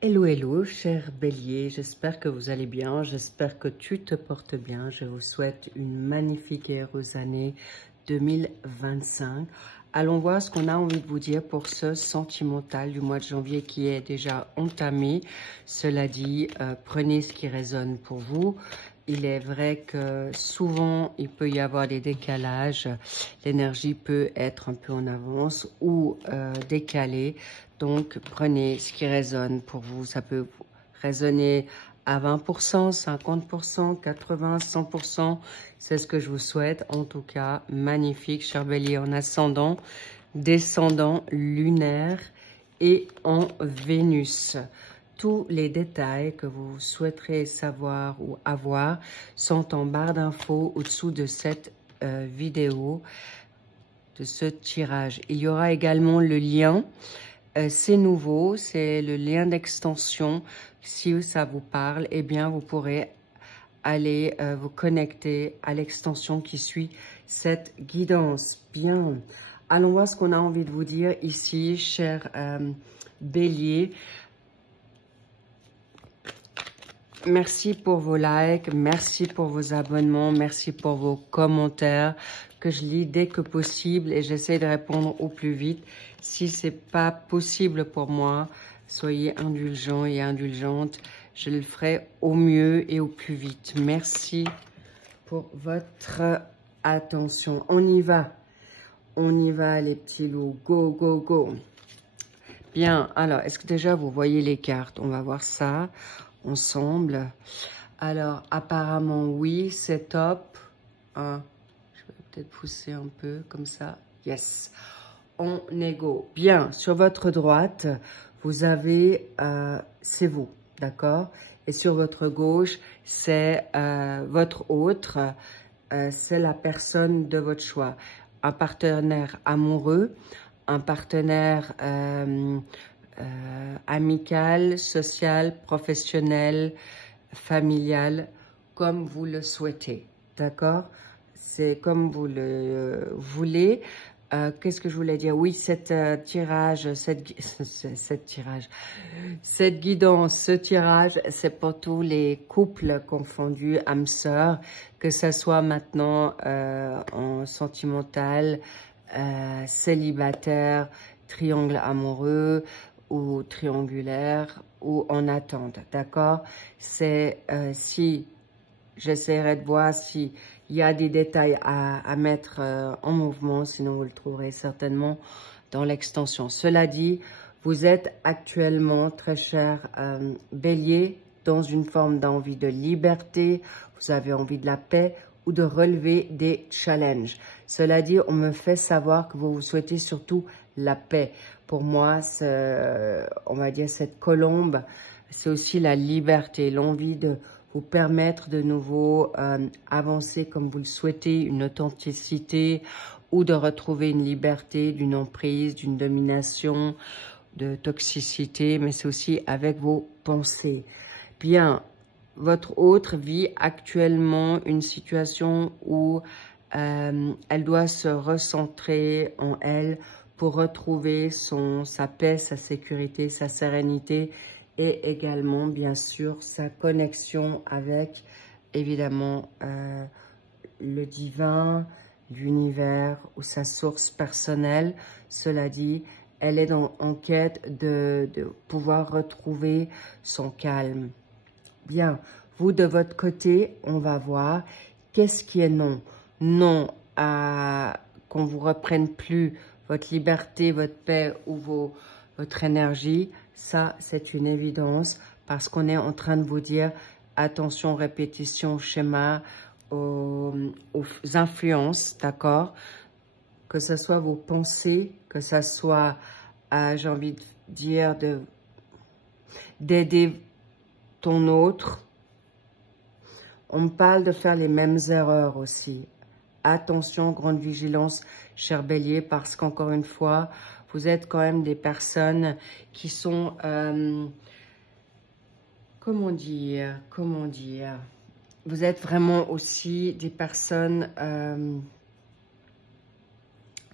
Hello, hello, cher Bélier, j'espère que vous allez bien, j'espère que tu te portes bien. Je vous souhaite une magnifique et heureuse année 2025. Allons voir ce qu'on a envie de vous dire pour ce sentimental du mois de janvier qui est déjà entamé. Cela dit, prenez ce qui résonne pour vous. Il est vrai que souvent, il peut y avoir des décalages. L'énergie peut être un peu en avance ou décalée. Donc, prenez ce qui résonne pour vous. Ça peut résonner à 20%, 50%, 80%, 100%. C'est ce que je vous souhaite. En tout cas, magnifique, cher Bélier, en ascendant, descendant, lunaire et en Vénus. Tous les détails que vous souhaiterez savoir ou avoir sont en barre d'infos au-dessous de cette vidéo, de ce tirage. Il y aura également le lien. C'est nouveau, c'est le lien d'extension. Si ça vous parle, eh bien, vous pourrez aller vous connecter à l'extension qui suit cette guidance. Bien, allons voir ce qu'on a envie de vous dire ici, cher Bélier. Merci pour vos likes, merci pour vos abonnements, merci pour vos commentaires que je lis dès que possible et j'essaie de répondre au plus vite. Si c'est pas possible pour moi, soyez indulgents et indulgentes. Je le ferai au mieux et au plus vite. Merci pour votre attention. On y va les petits loups. Go, go, go. Bien, alors, est-ce que déjà vous voyez les cartes? On va voir ça ensemble. Alors, apparemment, oui, c'est top. Hein, je vais peut-être pousser un peu comme ça. Yes. On est go. Bien, sur votre droite, vous avez, c'est vous, d'accord? Et sur votre gauche, c'est votre autre, c'est la personne de votre choix. Un partenaire amoureux, un partenaire amical, social, professionnel, familial, comme vous le souhaitez, d'accord? C'est comme vous le voulez. Qu'est-ce que je voulais dire? Oui, cette guidance, ce tirage, c'est pour tous les couples confondus, âmes sœurs, que ce soit maintenant en sentimental, célibataire, triangle amoureux ou triangulaire ou en attente, d'accord? C'est si j'essaierai de voir si il y a des détails à mettre en mouvement, sinon vous le trouverez certainement dans l'extension. Cela dit, vous êtes actuellement, très cher Bélier, dans une forme d'envie de liberté, vous avez envie de la paix ou de relever des challenges. Cela dit, on me fait savoir que vous vous souhaitez surtout la paix. Pour moi, on va dire cette colombe, c'est aussi la liberté, l'envie de vous permettre de nouveau avancer comme vous le souhaitez, une authenticité ou de retrouver une liberté d'une emprise, d'une domination, de toxicité, mais c'est aussi avec vos pensées. Bien, votre autre vit actuellement une situation où elle doit se recentrer en elle pour retrouver sa paix, sa sécurité, sa sérénité et également, bien sûr, sa connexion avec, évidemment, le divin, l'univers ou sa source personnelle. Cela dit, elle est en quête de pouvoir retrouver son calme. Bien, vous, de votre côté, on va voir qu'est-ce qui est non. Non à qu'on vous reprenne plus votre liberté, votre paix ou votre énergie. Ça, c'est une évidence parce qu'on est en train de vous dire attention, répétition, schéma aux influences, d'accord? Que ce soit vos pensées, que ce soit, j'ai envie de dire, d'aider ton autre. On me parle de faire les mêmes erreurs aussi. Attention, grande vigilance, cher Bélier, parce qu'encore une fois, vous êtes quand même des personnes qui sont, comment dire, vous êtes vraiment aussi des personnes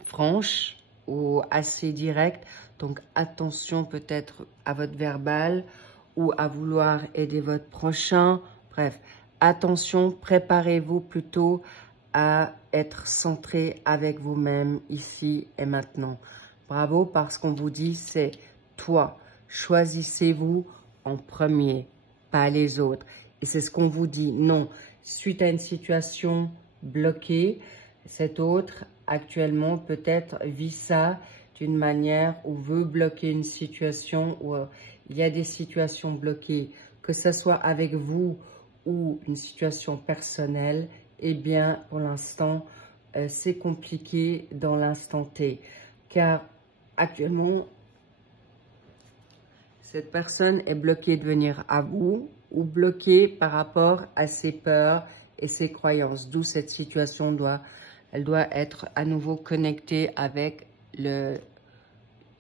franches ou assez directes. Donc, attention peut-être à votre verbal ou à vouloir aider votre prochain. Bref, attention, préparez-vous plutôt à être centré avec vous-même ici et maintenant. Bravo, parce qu'on vous dit c'est toi. Choisissez-vous en premier, pas les autres. Et c'est ce qu'on vous dit. Non, suite à une situation bloquée, cet autre actuellement peut-être vit ça d'une manière ou veut bloquer une situation où il y a des situations bloquées, que ce soit avec vous ou une situation personnelle. Eh bien, pour l'instant, c'est compliqué dans l'instant T. Car actuellement, cette personne est bloquée de venir à vous ou bloquée par rapport à ses peurs et ses croyances. D'où cette situation elle doit être à nouveau connectée avec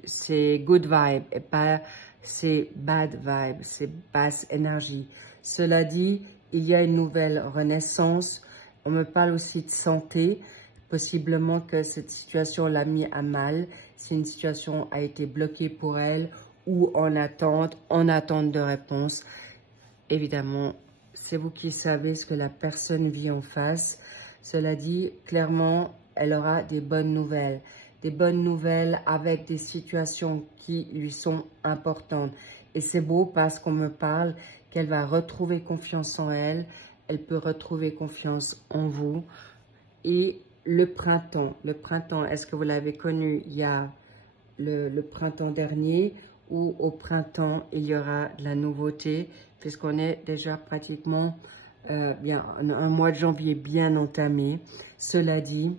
ses good vibes et pas ses bad vibes, ses basses énergies. Cela dit, il y a une nouvelle renaissance. On me parle aussi de santé. Possiblement que cette situation l'a mis à mal. Si une situation a été bloquée pour elle ou en attente de réponse. Évidemment, c'est vous qui savez ce que la personne vit en face. Cela dit, clairement, elle aura des bonnes nouvelles. Des bonnes nouvelles avec des situations qui lui sont importantes. Et c'est beau parce qu'on me parle qu'elle va retrouver confiance en elle. Elle peut retrouver confiance en vous. Et le printemps, est-ce que vous l'avez connu il y a le printemps dernier ou au printemps, il y aura de la nouveauté puisqu'on est déjà pratiquement bien un mois de janvier bien entamé. Cela dit,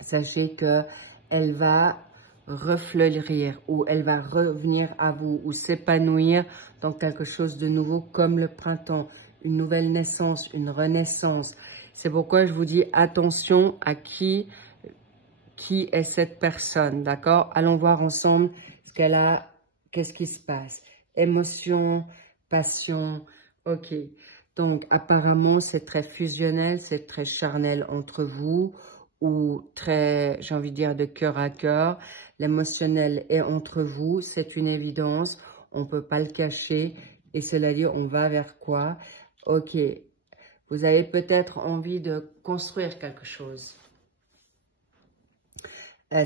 sachez que elle va refleurir ou elle va revenir à vous ou s'épanouir dans quelque chose de nouveau comme le printemps, une nouvelle naissance, une renaissance. C'est pourquoi je vous dis attention à qui est cette personne, d'accord? Allons voir ensemble ce qu'elle a, qu'est-ce qui se passe. Émotion, passion, ok. Donc apparemment c'est très fusionnel, c'est très charnel entre vous ou très, j'ai envie de dire, de cœur à cœur. L'émotionnel est entre vous, c'est une évidence, on ne peut pas le cacher. Et cela dit, on va vers quoi? Ok, vous avez peut-être envie de construire quelque chose.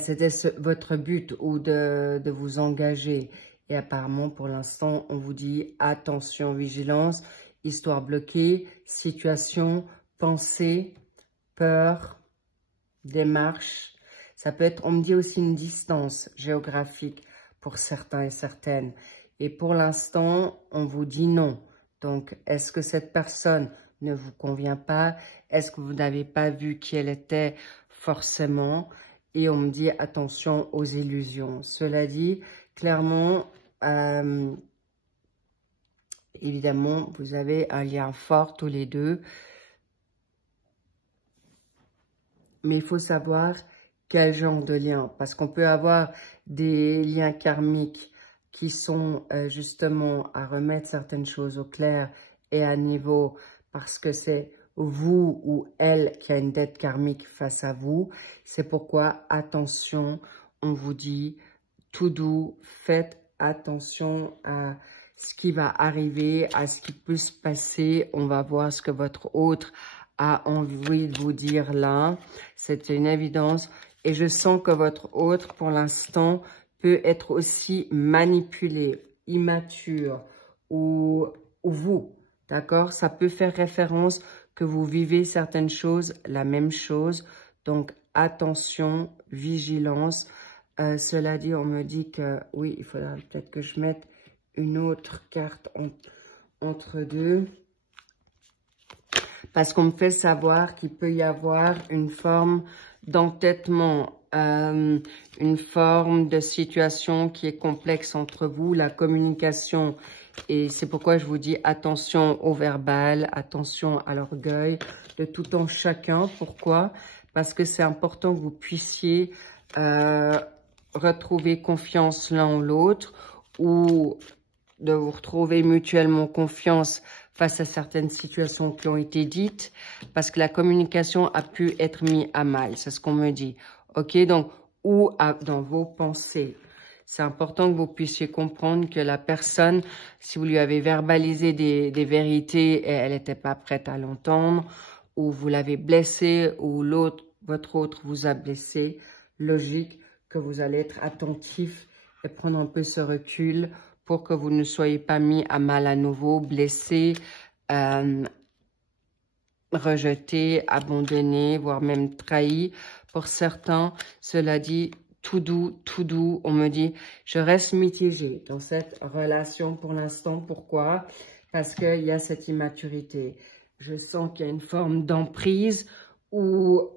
C'était votre but ou de vous engager. Et apparemment, pour l'instant, on vous dit attention, vigilance, histoire bloquée, situation, pensée, peur, démarche. Ça peut être, on me dit aussi une distance géographique pour certains et certaines. Et pour l'instant, on vous dit non. Donc, est-ce que cette personne ne vous convient pas? Est-ce que vous n'avez pas vu qui elle était forcément? Et on me dit attention aux illusions. Cela dit, clairement, évidemment, vous avez un lien fort tous les deux. Mais il faut savoir quel genre de lien. Parce qu'on peut avoir des liens karmiques qui sont justement à remettre certaines choses au clair et à niveau parce que c'est vous ou elle qui a une dette karmique face à vous. C'est pourquoi, attention, on vous dit tout doux, faites attention à ce qui va arriver, à ce qui peut se passer. On va voir ce que votre autre a envie de vous dire là. C'est une évidence. Et je sens que votre autre, pour l'instant, peut être aussi manipulé, immature ou vous. D'accord? Ça peut faire référence que vous vivez certaines choses, la même chose. Donc, attention, vigilance. Cela dit, on me dit que, oui, il faudra peut-être que je mette une autre carte entre deux. Parce qu'on me fait savoir qu'il peut y avoir une forme d'entêtement, une forme de situation qui est complexe entre vous, la communication. Et c'est pourquoi je vous dis attention au verbal, attention à l'orgueil de tout en chacun. Pourquoi? Parce que c'est important que vous puissiez retrouver confiance l'un en l'autre ou de vous retrouver mutuellement confiance face à certaines situations qui ont été dites parce que la communication a pu être mise à mal. C'est ce qu'on me dit. Ok, donc, ou dans vos pensées. C'est important que vous puissiez comprendre que la personne, si vous lui avez verbalisé des vérités et elle n'était pas prête à l'entendre, ou vous l'avez blessé, ou votre autre vous a blessé, logique que vous allez être attentif et prendre un peu ce recul pour que vous ne soyez pas mis à mal à nouveau, blessé, rejeté, abandonné, voire même trahi. Pour certains, cela dit, tout doux, on me dit, je reste mitigée dans cette relation pour l'instant. Pourquoi? Parce qu'il y a cette immaturité. Je sens qu'il y a une forme d'emprise ou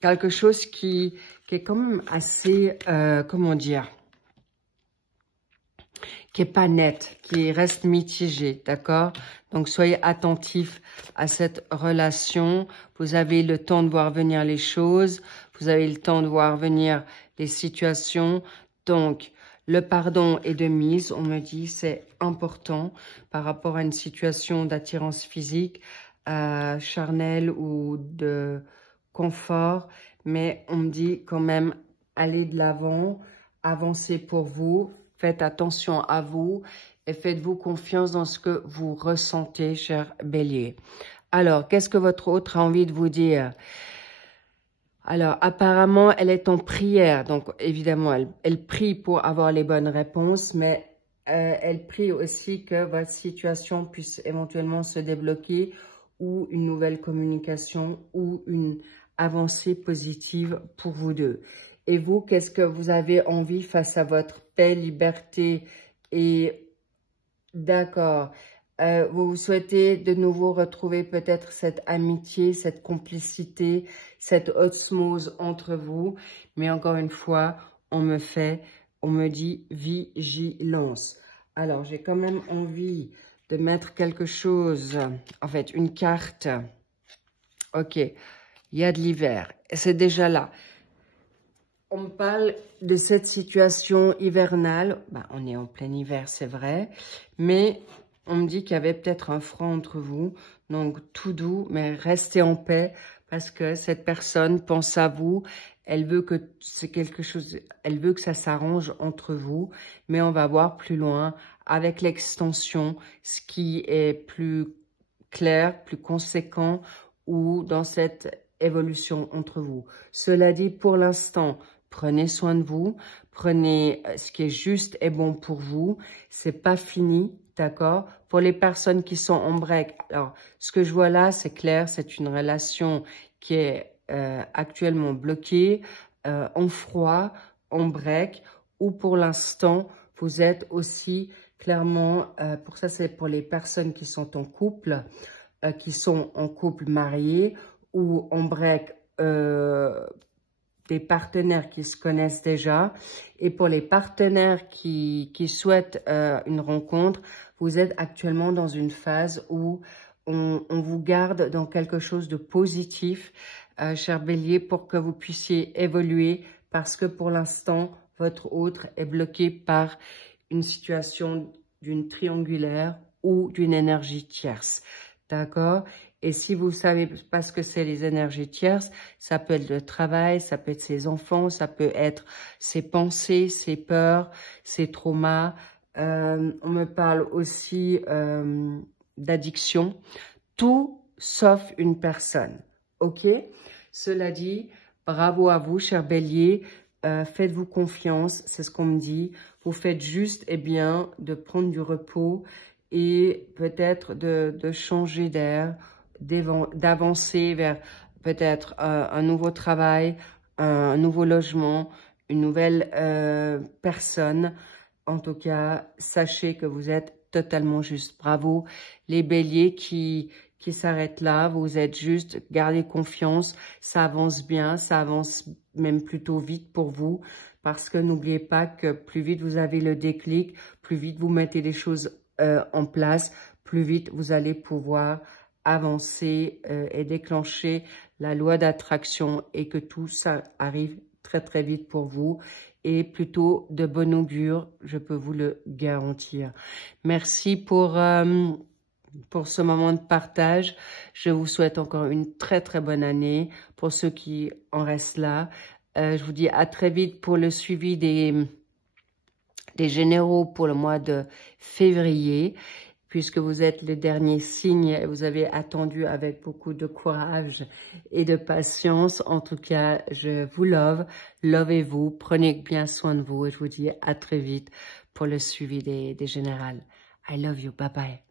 quelque chose qui est quand même assez, comment dire, qui est pas net, qui reste mitigé, d'accord? Donc, soyez attentifs à cette relation. Vous avez le temps de voir venir les choses. Vous avez le temps de voir venir les situations. Donc, le pardon est de mise. On me dit c'est important par rapport à une situation d'attirance physique, charnelle ou de confort. Mais on me dit quand même, allez de l'avant, avancez pour vous. Faites attention à vous et faites-vous confiance dans ce que vous ressentez, cher Bélier. Alors, qu'est-ce que votre autre a envie de vous dire? Alors, apparemment, elle est en prière. Donc, évidemment, elle prie pour avoir les bonnes réponses, mais elle prie aussi que votre situation puisse éventuellement se débloquer ou une nouvelle communication ou une avancée positive pour vous deux. Et vous, qu'est-ce que vous avez envie face à votre paix, liberté et d'accord, vous souhaitez de nouveau retrouver peut-être cette amitié, cette complicité, cette osmose entre vous. Mais encore une fois, on me dit vigilance. Alors, j'ai quand même envie de mettre quelque chose, en fait, une carte. Ok, il y a de l'hiver, c'est déjà là. On me parle de cette situation hivernale. Ben, on est en plein hiver, c'est vrai. Mais on me dit qu'il y avait peut-être un front entre vous. Donc, tout doux, mais restez en paix parce que cette personne pense à vous. Elle veut que c'est quelque chose, elle veut que ça s'arrange entre vous. Mais on va voir plus loin avec l'extension, ce qui est plus clair, plus conséquent ou dans cette évolution entre vous. Cela dit, pour l'instant, prenez soin de vous, prenez ce qui est juste et bon pour vous. C'est pas fini, d'accord? Pour les personnes qui sont en break, alors ce que je vois là, c'est clair, c'est une relation qui est actuellement bloquée, en froid, en break, ou pour l'instant, vous êtes aussi clairement, pour ça c'est pour les personnes qui sont en couple marié ou en break, des partenaires qui se connaissent déjà. Et pour les partenaires qui souhaitent une rencontre, vous êtes actuellement dans une phase où on vous garde dans quelque chose de positif, cher Bélier, pour que vous puissiez évoluer parce que pour l'instant, votre autre est bloqué par une situation d'une triangulaire ou d'une énergie tierce. D'accord? Et si vous savez pas ce que c'est les énergies tierces, ça peut être le travail, ça peut être ses enfants, ça peut être ses pensées, ses peurs, ses traumas. On me parle aussi d'addiction. Tout sauf une personne. Ok? Cela dit, bravo à vous, cher Bélier. Faites-vous confiance, c'est ce qu'on me dit. Vous faites juste et bien de prendre du repos et peut-être de changer d'air, d'avancer vers peut-être un nouveau travail, un nouveau logement, une nouvelle personne. En tout cas, sachez que vous êtes totalement juste. Bravo les béliers qui s'arrêtent là. Vous êtes juste, gardez confiance. Ça avance bien, ça avance même plutôt vite pour vous. Parce que n'oubliez pas que plus vite vous avez le déclic, plus vite vous mettez les choses en place, plus vite vous allez pouvoir avancer et déclencher la loi d'attraction et que tout ça arrive très très vite pour vous et plutôt de bon augure, je peux vous le garantir. Merci pour ce moment de partage. Je vous souhaite encore une très très bonne année pour ceux qui en restent là. Je vous dis à très vite pour le suivi des généraux pour le mois de février. Puisque vous êtes le dernier signe, vous avez attendu avec beaucoup de courage et de patience. En tout cas, je vous love. Lovez-vous, prenez bien soin de vous et je vous dis à très vite pour le suivi des générales. I love you, bye bye.